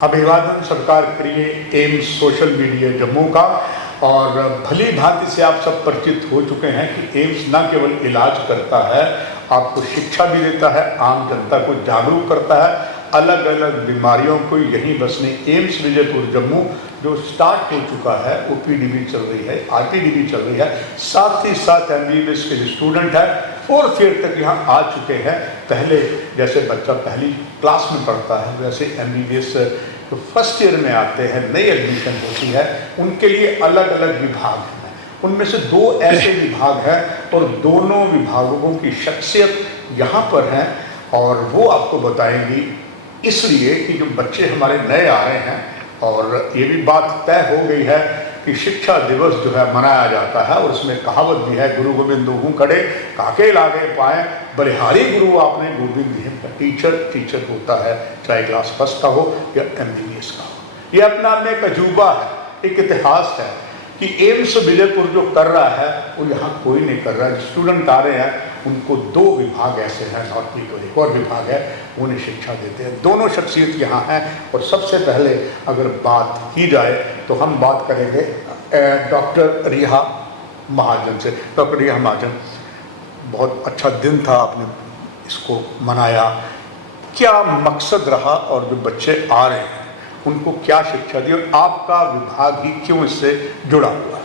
अभिवादन सरकार करिए एम्स सोशल मीडिया जम्मू का। और भली भांति से आप सब परिचित हो चुके हैं कि एम्स न केवल इलाज करता है, आपको शिक्षा भी देता है, आम जनता को जागरूक करता है। अलग अलग बीमारियों को यहीं बसने एम्स विजयपुर जम्मू जो स्टार्ट हो चुका है, ओपीडी भी चल रही है, आरटीडी भी चल रही है, साथ ही साथ एमबीबीएस के जो स्टूडेंट है 4th ईयर तक यहाँ आ चुके हैं। पहले जैसे बच्चा पहली क्लास में पढ़ता है वैसे एमबीबीएस तो फर्स्ट ईयर में आते हैं, नई एडमिशन होती है, उनके लिए अलग अलग विभाग हैं। उनमें से 2 ऐसे विभाग हैं और दोनों विभागों की शख्सियत यहाँ पर हैं और वो आपको बताएंगी। इसलिए कि जो बच्चे हमारे नए आ रहे हैं और ये भी बात तय हो गई है कि शिक्षा दिवस जो है मनाया जाता है और उसमें कहावत भी है, गुरु गोविंद दोहू खड़े काके लागे पाए, बलिहारी गुरु आपने गोविंद का। टीचर होता है, चाहे क्लास फर्स्ट का हो या एमबीबीएस का हो। ये अपना में एक अजूबा है, एक इतिहास है कि एम्स विजयपुर जो कर रहा है वो यहाँ कोई नहीं कर रहा है। स्टूडेंट आ रहे हैं उनको 2 विभाग ऐसे हैं, नॉर्थ को एक और विभाग है, उन्हें शिक्षा देते हैं। दोनों शख्सियत यहाँ हैं। और सबसे पहले अगर बात की जाए तो हम बात करेंगे डॉक्टर रिहा महाजन से। डॉक्टर रिहा महाजन, बहुत अच्छा दिन था, आपने इसको मनाया, क्या मकसद रहा और जो बच्चे आ रहे हैं उनको क्या शिक्षा दी और आपका विभाग ही क्यों इससे जुड़ा हुआ है?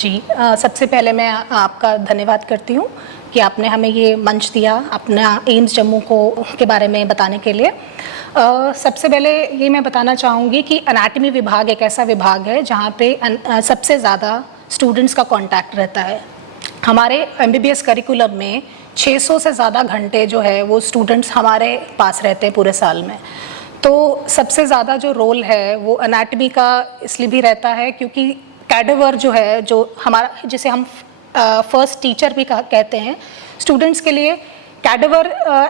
जी, सबसे पहले मैं आपका धन्यवाद करती हूँ कि आपने हमें ये मंच दिया अपना एम्स जम्मू के बारे में बताने के लिए। सबसे पहले ये मैं बताना चाहूँगी कि एनाटॉमी विभाग एक ऐसा विभाग है जहाँ पे सबसे ज़्यादा स्टूडेंट्स का कांटेक्ट रहता है। हमारे एमबीबीएस करिकुलम में 600 से ज़्यादा घंटे जो है वो स्टूडेंट्स हमारे पास रहते हैं पूरे साल में। तो सबसे ज़्यादा जो रोल है वो एनाटॉमी का इसलिए भी रहता है क्योंकि कैडेवर जो है, जो हमारा जिसे हम फर्स्ट टीचर भी कहते हैं, स्टूडेंट्स के लिए कैडेवर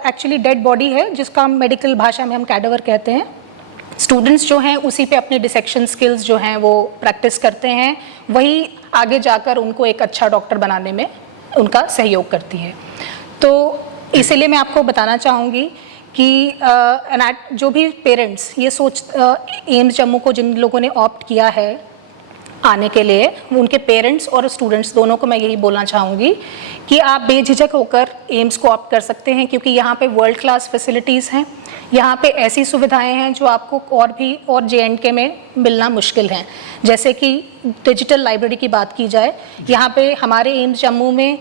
एक्चुअली डेड बॉडी है जिसका हम मेडिकल भाषा में हम कैडेवर कहते हैं। स्टूडेंट्स जो हैं उसी पे अपने डिसेक्शन स्किल्स जो हैं वो प्रैक्टिस करते हैं, वही आगे जाकर उनको एक अच्छा डॉक्टर बनाने में उनका सहयोग करती है। तो इसीलिए मैं आपको बताना चाहूँगी कि जो भी पेरेंट्स ये एम्स जम्मू को जिन लोगों ने ऑप्ट किया है आने के लिए, उनके पेरेंट्स और स्टूडेंट्स दोनों को मैं यही बोलना चाहूँगी कि आप बेझिझक होकर एम्स को ऑप्ट कर सकते हैं क्योंकि यहाँ पे वर्ल्ड क्लास फैसिलिटीज़ हैं, यहाँ पे ऐसी सुविधाएं हैं जो आपको और JNK में मिलना मुश्किल हैं। जैसे कि डिजिटल लाइब्रेरी की बात की जाए, यहाँ पे हमारे एम्स जम्मू में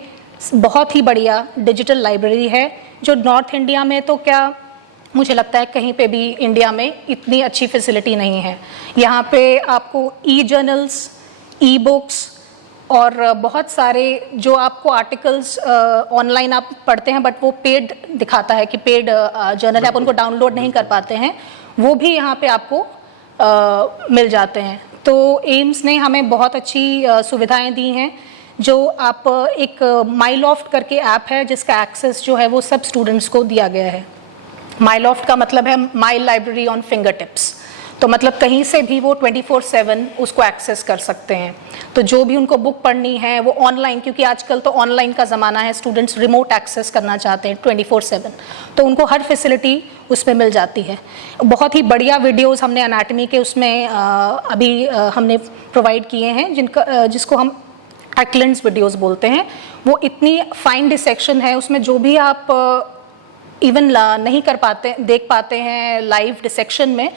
बहुत ही बढ़िया डिजिटल लाइब्रेरी है जो नॉर्थ इंडिया में तो क्या, मुझे लगता है कहीं पे भी इंडिया में इतनी अच्छी फैसिलिटी नहीं है। यहाँ पे आपको ई-जर्नल्स, ई-बुक्स और बहुत सारे जो आपको आर्टिकल्स ऑनलाइन आप पढ़ते हैं बट वो पेड दिखाता है कि पेड जर्नल है, आप उनको डाउनलोड नहीं कर पाते हैं, वो भी यहाँ पे आपको मिल जाते हैं। तो एम्स ने हमें बहुत अच्छी सुविधाएं दी हैं। जो आप एक माइलॉफ्ट करके ऐप है जिसका एक्सेस जो है वो सब स्टूडेंट्स को दिया गया है। माइलॉफ्ट का मतलब है माई लाइब्रेरी ऑन फिंगर टिप्स, तो मतलब कहीं से भी वो 24/7 उसको एक्सेस कर सकते हैं। तो जो भी उनको बुक पढ़नी है वो ऑनलाइन, क्योंकि आजकल तो ऑनलाइन का ज़माना है, स्टूडेंट्स रिमोट एक्सेस करना चाहते हैं 24/7, तो उनको हर फैसिलिटी उसमें मिल जाती है। बहुत ही बढ़िया वीडियोस हमने एनाटॉमी के उसमें अभी हमने प्रोवाइड किए हैं जिसको हम एक्लेंस वीडियोस बोलते हैं। वो इतनी फाइन डिसेक्शन है उसमें, जो भी आप इवन नहीं देख पाते हैं लाइव डिसेक्शन में,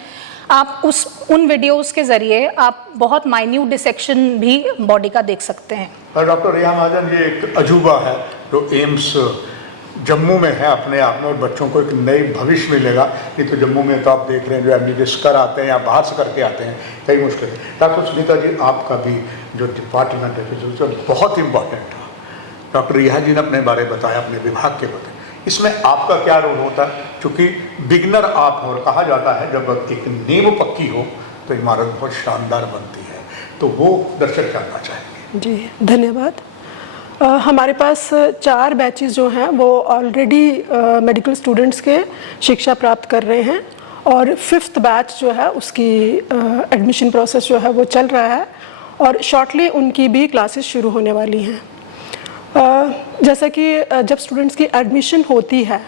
आप उन वीडियोस के ज़रिए आप बहुत माइन्यूट डिसेक्शन भी बॉडी का देख सकते हैं। डॉक्टर रिहा महाजन, ये एक अजूबा है जो एम्स जम्मू में है अपने आप में, और बच्चों को एक नई भविष्य मिलेगा। नहीं तो जम्मू में तो आप देख रहे हैं जो एमबीबीएस कर आते हैं या बाहर से करके आते हैं, कई मुश्किल है। डॉक्टर सुनीता जी, आपका भी जो डिपार्टमेंट है जो बहुत इंपॉर्टेंट था, डॉक्टर रिहा जी ने अपने बारे में बताया, अपने विभाग के बताया, इसमें आपका क्या रोल होता है? क्योंकि बिगनर आप हो और कहा जाता है जब एक नींव पक्की हो तो इमारत बहुत शानदार बनती है, तो वो दर्शक जानना चाहेंगे। जी, धन्यवाद। हमारे पास 4 बैचेस जो हैं वो ऑलरेडी मेडिकल स्टूडेंट्स के शिक्षा प्राप्त कर रहे हैं और 5th बैच जो है उसकी एडमिशन प्रोसेस जो है वो चल रहा है और शॉर्टली उनकी भी क्लासेस शुरू होने वाली हैं। जैसा कि जब स्टूडेंट्स की एडमिशन होती है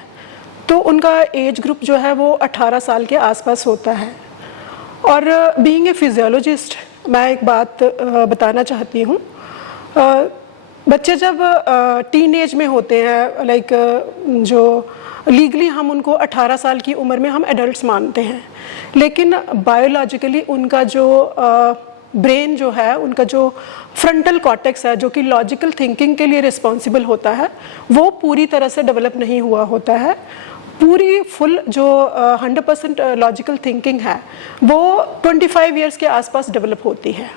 तो उनका एज ग्रुप जो है वो 18 साल के आसपास होता है और बीइंग ए फिजियोलॉजिस्ट मैं एक बात बताना चाहती हूँ। बच्चे जब टीन एज में होते हैं, लाइक जो लीगली हम उनको 18 साल की उम्र में हम एडल्ट्स मानते हैं, लेकिन बायोलॉजिकली उनका जो ब्रेन जो है, उनका जो फ्रंटल कॉर्टेक्स है जो कि लॉजिकल थिंकिंग के लिए रिस्पॉन्सिबल होता है, वो पूरी तरह से डेवलप नहीं हुआ होता है। पूरी फुल जो 100% लॉजिकल थिंकिंग है वो 25 इयर्स के आसपास डेवलप होती है।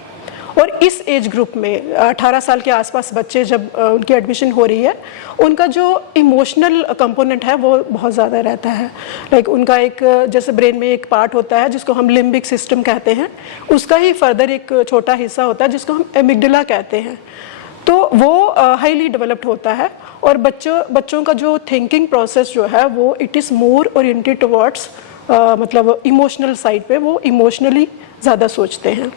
और इस एज ग्रुप में 18 साल के आसपास बच्चे जब उनकी एडमिशन हो रही है, उनका जो इमोशनल कंपोनेंट है वो बहुत ज़्यादा रहता है। लाइक उनका एक जैसे ब्रेन में एक पार्ट होता है जिसको हम लिम्बिक सिस्टम कहते हैं, उसका ही फर्दर एक छोटा हिस्सा होता है जिसको हम एमिगडाला कहते हैं, तो वो हाईली डेवलप्ड होता है। और बच्चों का जो थिंकिंग प्रोसेस जो है वो it is more oriented towards मतलब इमोशनल साइड पे, वो इमोशनली ज़्यादा सोचते हैं।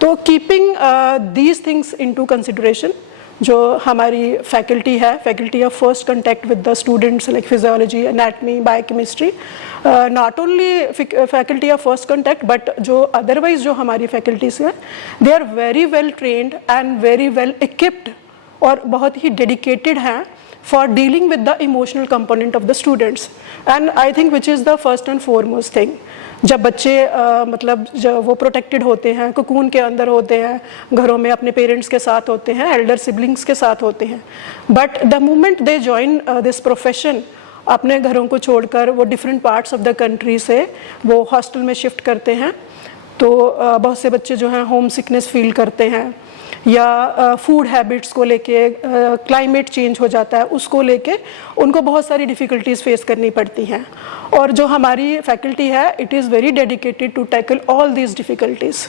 तो keeping these things into consideration, जो हमारी फैकल्टी है, faculty of first contact with the students like physiology, anatomy, biochemistry, not only faculty of first contact but जो अदरवाइज जो हमारी फैकल्टीज हैं, they are very well trained and very well equipped और बहुत ही डेडिकेटेड हैं for dealing with the emotional component of the students. And I think which is the first and foremost thing. जब बच्चे मतलब जब वो प्रोटेक्टेड होते हैं, कोकून के अंदर होते हैं, घरों में अपने पेरेंट्स के साथ होते हैं, एल्डर सिबलिंग्स के साथ होते हैं, but the moment they join this profession, अपने घरों को छोड़कर वो different parts of the country से वो हॉस्टल में शिफ्ट करते हैं, तो बहुत से बच्चे जो हैं होम सिकनेस फील करते हैं, या फूड हैबिट्स को लेके, क्लाइमेट चेंज हो जाता है उसको लेके उनको बहुत सारी डिफ़िकल्टीज़ फेस करनी पड़ती हैं। और जो हमारी फैकल्टी है it is very dedicated to tackle all these difficulties.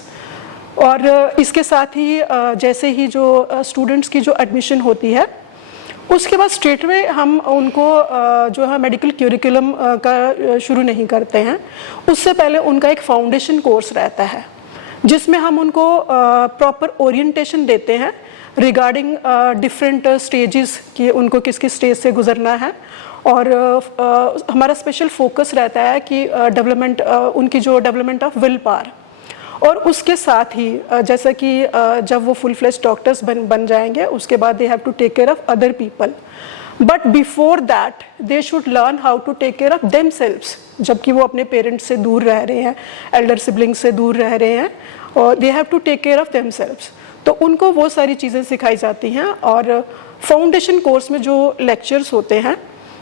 और इसके साथ ही जैसे ही जो स्टूडेंट्स की जो एडमिशन होती है उसके बाद स्ट्रेट वे हम उनको जो है मेडिकल क्यूरिकुलम का शुरू नहीं करते हैं। उससे पहले उनका एक फाउंडेशन कोर्स रहता है जिसमें हम उनको प्रॉपर ओरिएंटेशन देते हैं रिगार्डिंग डिफरेंट स्टेजेस कि उनको किस किस स्टेज से गुजरना है। और हमारा स्पेशल फोकस रहता है कि डेवलपमेंट उनकी जो डेवलपमेंट ऑफ विल पावर, और उसके साथ ही जैसा कि जब वो फुल फ्लेज डॉक्टर्स बन जाएंगे उसके बाद they have to take care of other people, but before that they should learn how to take care of themselves. जबकि वो अपने पेरेंट्स से दूर रह रहे हैं, एल्डर सिबलिंग्स से दूर रह रहे हैं, और they have to take care of themselves, तो उनको वो सारी चीज़ें सिखाई जाती हैं। और फाउंडेशन कोर्स में जो लेक्चर्स होते हैं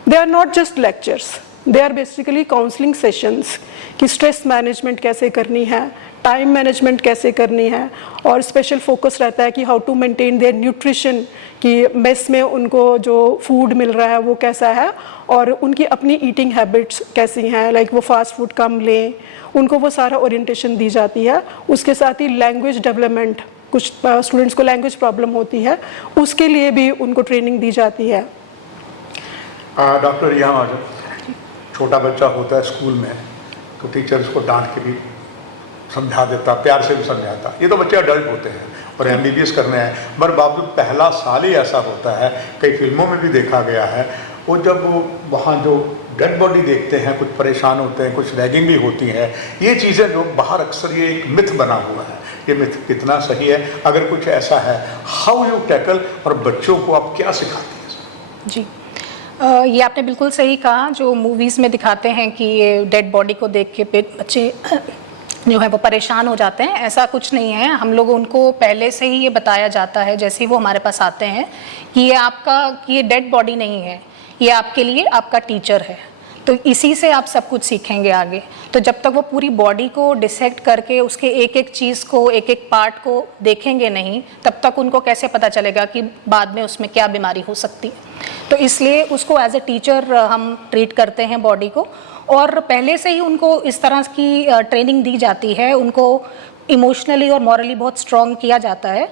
they are not just lectures, they are basically counselling sessions कि स्ट्रेस मैनेजमेंट कैसे करनी है, टाइम मैनेजमेंट कैसे करनी है, और स्पेशल फोकस रहता है कि how to maintain their nutrition, कि मेस में उनको जो फूड मिल रहा है वो कैसा है और उनकी अपनी ईटिंग हैबिट्स कैसी हैं, लाइक वो फास्ट फूड कम लें, उनको वो सारा ओरिएंटेशन दी जाती है। उसके साथ ही लैंग्वेज डेवलपमेंट, कुछ स्टूडेंट्स को लैंग्वेज प्रॉब्लम होती है, उसके लिए भी उनको ट्रेनिंग दी जाती है। डॉक्टर, यहाँ जब छोटा बच्चा होता है स्कूल में तो टीचर उसको डांट के भी समझा देता, प्यार से भी समझाता। ये तो बच्चे अडल्ट होते हैं और MBBS करने हैं, मगर बावजूद पहला साल ही ऐसा होता है, कई फिल्मों में भी देखा गया है, वो जब वहाँ जो डेड बॉडी देखते हैं कुछ परेशान होते हैं, कुछ रैगिंग भी होती है। ये चीज़ें जो बाहर अक्सर ये एक मिथ बना हुआ है, ये मिथ कितना सही है? अगर कुछ ऐसा है, हाउ यू टैकल, और बच्चों को आप क्या सिखाते हैं? जी, ये आपने बिल्कुल सही कहा। जो मूवीज़ में दिखाते हैं कि ये डेड बॉडी को देख के बच्चे जो है वो परेशान हो जाते हैं, ऐसा कुछ नहीं है। हम लोग उनको पहले से ही ये बताया जाता है जैसे ही वो हमारे पास आते हैं कि ये डेड बॉडी नहीं है, ये आपके लिए आपका टीचर है, तो इसी से आप सब कुछ सीखेंगे आगे। तो जब तक वो पूरी बॉडी को डिसेक्ट करके उसके एक एक चीज़ को, एक एक पार्ट को देखेंगे नहीं, तब तक उनको कैसे पता चलेगा कि बाद में उसमें क्या बीमारी हो सकती है। तो इसलिए उसको एज ए टीचर हम ट्रीट करते हैं बॉडी को, और पहले से ही उनको इस तरह की ट्रेनिंग दी जाती है, उनको इमोशनली और मॉरली बहुत स्ट्रॉन्ग किया जाता है।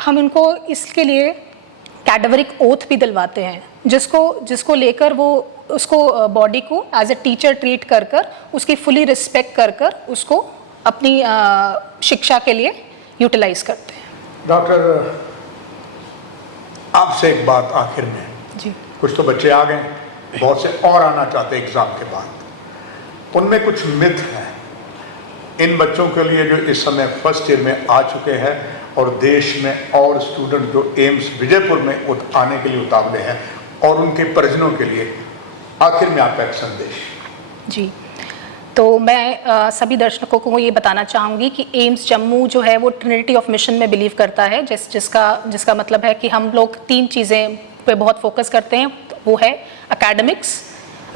हम उनको इसके लिए कैडवरिक ओथ भी दिलवाते हैं, जिसको लेकर वो उसको बॉडी को एज ए टीचर ट्रीट कर उसकी फुली रिस्पेक्ट कर उसको अपनी शिक्षा के लिए यूटिलाइज करते हैं। डॉक्टर, आपसे एक बात आखिर में जी। कुछ तो बच्चे आ गए, बहुत से और आना चाहते हैं एग्ज़ाम के बाद, उनमें कुछ मिथ है इन बच्चों के लिए जो इस समय फर्स्ट ईयर में आ चुके हैं और देश में और स्टूडेंट जो एम्स विजयपुर में आने के लिए उतावले हैं और उनके परिजनों के लिए आखिर में आपका एक संदेश? जी, तो मैं सभी दर्शकों को ये बताना चाहूँगी कि एम्स जम्मू जो है वो ट्रिनिटी ऑफ मिशन में बिलीव करता है, जिसका मतलब है कि हम लोग 3 चीज़ें पे बहुत फोकस करते हैं। वो है एकेडमिक्स,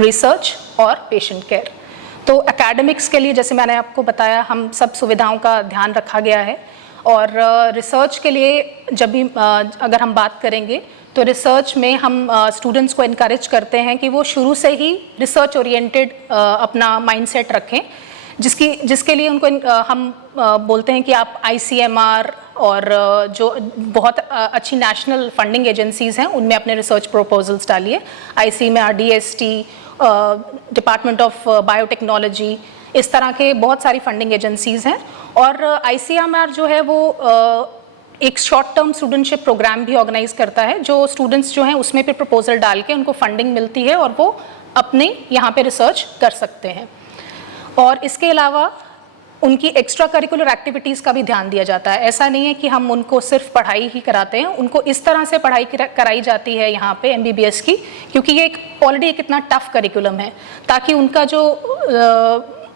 रिसर्च और पेशेंट केयर। तो एकेडमिक्स के लिए जैसे मैंने आपको बताया, हम सब सुविधाओं का ध्यान रखा गया है। और रिसर्च के लिए जब भी अगर हम बात करेंगे तो रिसर्च में हम स्टूडेंट्स को इनकरेज करते हैं कि वो शुरू से ही रिसर्च ओरिएंटेड अपना माइंडसेट रखें, जिसके लिए उनको हम बोलते हैं कि आप ICMR और जो बहुत अच्छी नेशनल फंडिंग एजेंसीज़ हैं उनमें अपने रिसर्च प्रपोजल्स डालिए। ICMR, DST, department of biotechnology, इस तरह के बहुत सारी फंडिंग एजेंसीज़ हैं। और ICMR जो है वो एक शॉर्ट टर्म स्टूडेंटशिप प्रोग्राम भी ऑर्गेनाइज करता है, जो स्टूडेंट्स जो हैं उसमें पे प्रपोजल डाल के उनको फंडिंग मिलती है और वो अपने यहाँ पे रिसर्च कर सकते हैं। और इसके अलावा उनकी एक्स्ट्रा करिकुलर एक्टिविटीज़ का भी ध्यान दिया जाता है। ऐसा नहीं है कि हम उनको सिर्फ पढ़ाई ही कराते हैं, उनको इस तरह से पढ़ाई कराई जाती है यहाँ पे MBBS की, क्योंकि ये ऑलरेडी एक इतना टफ करिकुलम है, ताकि उनका जो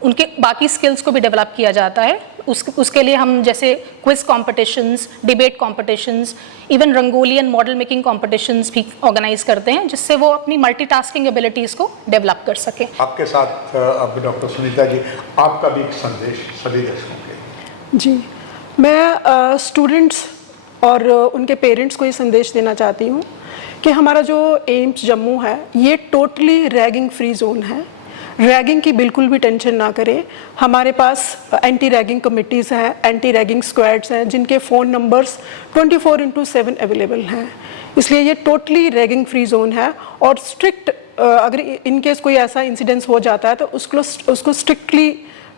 उनके बाकी स्किल्स को भी डेवलप किया जाता है। उसके लिए हम जैसे quiz competitions, debate competitions, even rangoli and model making competitions भी ऑर्गेनाइज करते हैं, जिससे वो अपनी मल्टीटास्किंग एबिलिटीज़ को डेवलप कर सकें। आपके साथ अब डॉक्टर सुनीता जी, आपका भी एक संदेश सभी दर्शकों के। जी, मैं स्टूडेंट्स और उनके पेरेंट्स को ये संदेश देना चाहती हूँ कि हमारा जो एम्स जम्मू है ये टोटली रैगिंग फ्री जोन है। रैगिंग की बिल्कुल भी टेंशन ना करें। हमारे पास एंटी रैगिंग कमिटीज़ हैं, एंटी रैगिंग स्क्वाड्स हैं, जिनके फ़ोन नंबर्स 24/7 अवेलेबल हैं। इसलिए ये टोटली रैगिंग फ्री जोन है। और स्ट्रिक्ट अगर इन केस कोई ऐसा इंसिडेंस हो जाता है तो उसको स्ट्रिक्टली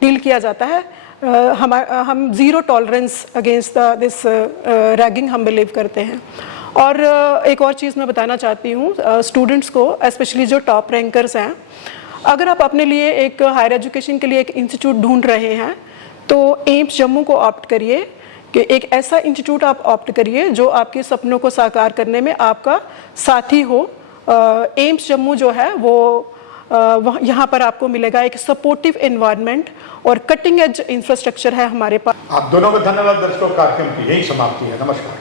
डील किया जाता है। हम zero tolerance against this ragging हम बिलीव करते हैं। और एक और चीज़ मैं बताना चाहती हूँ स्टूडेंट्स को, स्पेशली जो टॉप रैंकर्स हैं, अगर आप अपने लिए एक हायर एजुकेशन के लिए एक इंस्टीट्यूट ढूंढ रहे हैं तो एम्स जम्मू को ऑप्ट करिए, कि एक ऐसा इंस्टीट्यूट आप ऑप्ट करिए जो आपके सपनों को साकार करने में आपका साथी हो। एम्स जम्मू जो है वो यहाँ पर आपको मिलेगा एक सपोर्टिव एनवायरनमेंट और कटिंग एज इंफ्रास्ट्रक्चर है हमारे पास। आप दोनों को धन्यवाद। दर्शकों, कार्यक्रम की यही समाप्ति है। नमस्कार।